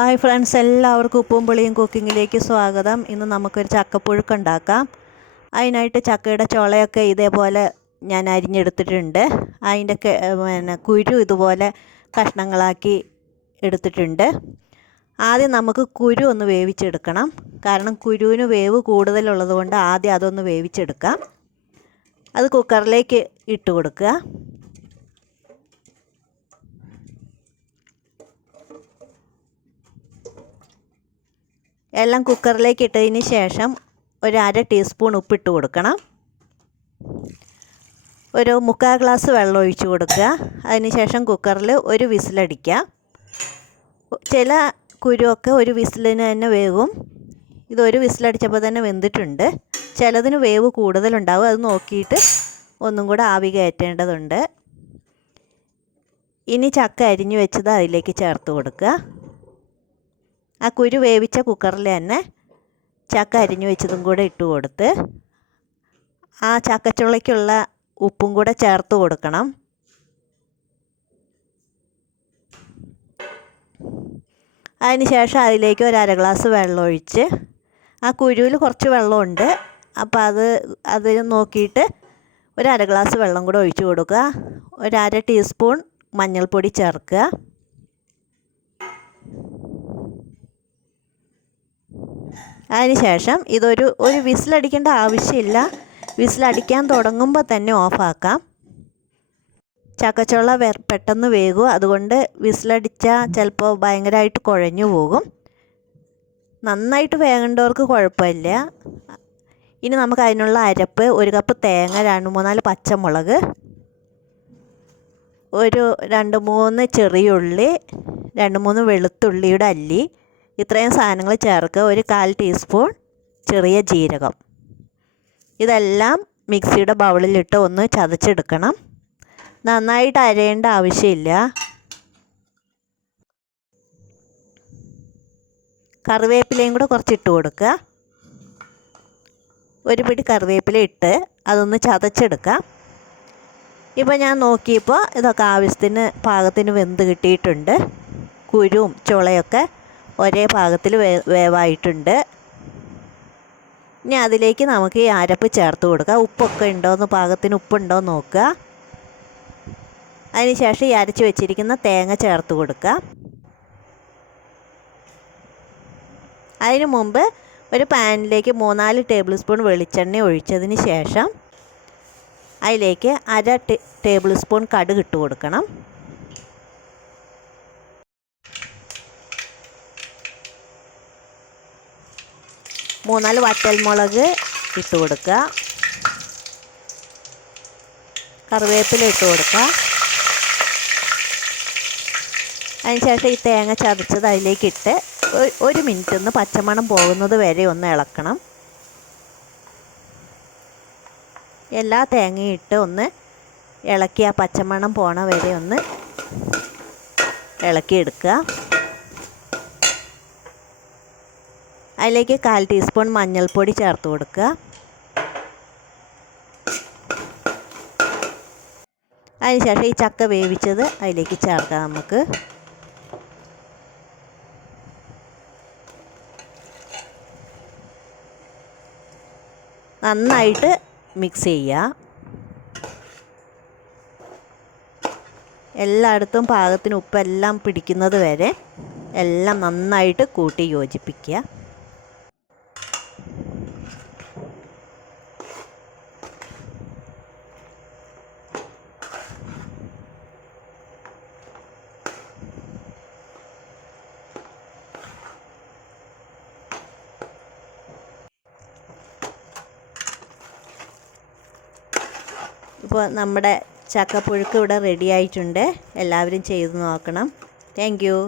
Hi friends, എല്ലാവർക്കും ഉപ്പും പുളിയും കുക്കിങ്ങിലേക്ക് സ്വാഗതം. ഇന്ന് നമുക്കൊരു ചക്കപ്പുഴുക്ക് ഉണ്ടാക്കാം. അതിനായിട്ട് ചക്കയുടെ ചുളയൊക്കെ ഇതേപോലെ ഞാൻ അരിഞ്ഞെടുത്തിട്ടുണ്ട്. അതിൻ്റെ കുരു ഇതുപോലെ കഷ്ണങ്ങളാക്കി എടുത്തിട്ടുണ്ട്. ആദ്യം നമുക്ക് കുരു ഒന്ന് വേവിച്ചെടുക്കണം. കാരണം കുരുവിന് വേവ് കൂടുതലുള്ളത് കൊണ്ട് ആദ്യം അതൊന്ന് വേവിച്ചെടുക്കാം. അത് കുക്കറിലേക്ക് ഇട്ട് കൊടുക്കുക. എല്ലാം കുക്കറിലേക്ക് ഇട്ടതിന് ശേഷം ഒരു അര ടീസ്പൂൺ ഉപ്പിട്ട് കൊടുക്കണം. ഒരു 3/4 ഗ്ലാസ് വെള്ളം ഒഴിച്ച് കൊടുക്കുക. അതിനുശേഷം കുക്കറിൽ ഒരു വിസിലടിക്കുക. ചില കുരുവൊക്കെ ഒരു വിസിലിന് തന്നെ വേവും. ഇതൊരു വിസിലടിച്ചപ്പോൾ തന്നെ വെന്തിട്ടുണ്ട്. ചിലതിന് വേവ് കൂടുതലുണ്ടാവും. അത് നോക്കിയിട്ട് ഒന്നും കൂടെ ആവി കയറ്റേണ്ടതുണ്ട്. ഇനി ചക്ക അരിഞ്ഞു വെച്ചത് അതിലേക്ക് ചേർത്ത് കൊടുക്കുക. ആ കുരു വേവിച്ച കുക്കറിൽ തന്നെ ചക്ക അരിഞ്ഞു വെച്ചതും കൂടെ ഇട്ട് കൊടുത്ത് ആ ചക്കച്ചുളയ്ക്കുള്ള ഉപ്പും കൂടെ ചേർത്ത് കൊടുക്കണം. അതിന് ശേഷം അതിലേക്ക് ഒരു അര ഗ്ലാസ് വെള്ളം ഒഴിച്ച്, ആ കുരുവിൽ കുറച്ച് വെള്ളമുണ്ട്, അപ്പോൾ അത് നോക്കിയിട്ട് ഒരു അര ഗ്ലാസ് വെള്ളം കൂടെ ഒഴിച്ച് കൊടുക്കുക. ഒരു അര ടീസ്പൂൺ മഞ്ഞൾപ്പൊടി ചേർക്കുക. അതിനുശേഷം ഇതൊരു വിസിലടിക്കേണ്ട ആവശ്യമില്ല. വിസിലടിക്കാൻ തുടങ്ങുമ്പോൾ തന്നെ ഓഫാക്കാം. ചക്കച്ചുള പെട്ടെന്ന് വേകും. അതുകൊണ്ട് വിസിലടിച്ചാൽ ചിലപ്പോൾ ഭയങ്കരമായിട്ട് കുഴഞ്ഞു പോകും. നന്നായിട്ട് വേകേണ്ടവർക്ക് കുഴപ്പമില്ല. ഇനി നമുക്ക് അതിനുള്ള അരപ്പ്: 1 കപ്പ് തേങ്ങ, 2-3 പച്ചമുളക്, ഒരു 2-3 ചെറിയുള്ളി, 2-3 വെളുത്തുള്ളിയുടെ അല്ലി, ഇത്രയും സാധനങ്ങൾ ചേർക്കുക. ഒരു 1/4 ടീസ്പൂൺ ചെറിയ ജീരകം. ഇതെല്ലാം മിക്സിയുടെ ബൗളിലിട്ട് ഒന്ന് ചതച്ചെടുക്കണം. നന്നായിട്ട് അരയേണ്ട ആവശ്യമില്ല. കറിവേപ്പിലയും കൂടെ കുറച്ച് ഇട്ട് കൊടുക്കുക. ഒരു പിടി കറിവേപ്പില ഇട്ട് അതൊന്ന് ചതച്ചെടുക്കാം. ഇപ്പോൾ ഞാൻ നോക്കിയപ്പോൾ ഇതൊക്കെ ആവശ്യത്തിന് പാകത്തിന് വെന്ത് കിട്ടിയിട്ടുണ്ട്. കുരുവും ചുളയൊക്കെ ഒരേ പാകത്തിൽ വേവായിട്ടുണ്ട്. ഇനി അതിലേക്ക് നമുക്ക് ഈ അരപ്പ് ചേർത്ത് കൊടുക്കുക. ഉപ്പൊക്കെ ഉണ്ടോയെന്ന്, പാകത്തിന് ഉപ്പുണ്ടോ എന്ന് നോക്കുക. അതിനുശേഷം ഈ അരച്ച് വെച്ചിരിക്കുന്ന തേങ്ങ ചേർത്ത് കൊടുക്കുക. അതിനു മുമ്പ് ഒരു പാനിലേക്ക് 3-4 ടേബിൾ സ്പൂൺ വെളിച്ചെണ്ണ ഒഴിച്ചതിന് ശേഷം അതിലേക്ക് അര ടേബിൾ സ്പൂൺ കടുക് ഇട്ട് കൊടുക്കണം. 3-4 വറ്റൽമുളക് ഇട്ട് കൊടുക്കുക. കറിവേപ്പില ഇട്ട് കൊടുക്കുക. അതിനുശേഷം ഈ തേങ്ങ ചതച്ചത് അതിലേക്കിട്ട് 1 മിനിറ്റ് ഒന്ന് പച്ചമണം പോകുന്നത് വരെ ഒന്ന് ഇളക്കണം. എല്ലാ തേങ്ങയും ഇട്ട് ഒന്ന് ഇളക്കി ആ പച്ചമണം പോണ വരെ ഒന്ന് ഇളക്കിയെടുക്കുക. അതിലേക്ക് 1/4 ടീസ്പൂൺ മഞ്ഞൾപ്പൊടി ചേർത്ത് കൊടുക്കുക. അതിനുശേഷം ഈ ചക്ക വേവിച്ചത് അതിലേക്ക് ചേർക്കാം. നമുക്ക് നന്നായിട്ട് മിക്സ് ചെയ്യുക. എല്ലായിടത്തും പാകത്തിന് ഉപ്പെല്ലാം പിടിക്കുന്നത് വരെ എല്ലാം നന്നായിട്ട് കൂട്ടി യോജിപ്പിക്കുക. ഇപ്പോൾ നമ്മുടെ ചക്കപ്പുഴുക്ക് ഇവിടെ റെഡി ആയിട്ടുണ്ട്. എല്ലാവരും ചെയ്ത് നോക്കണം. Thank you.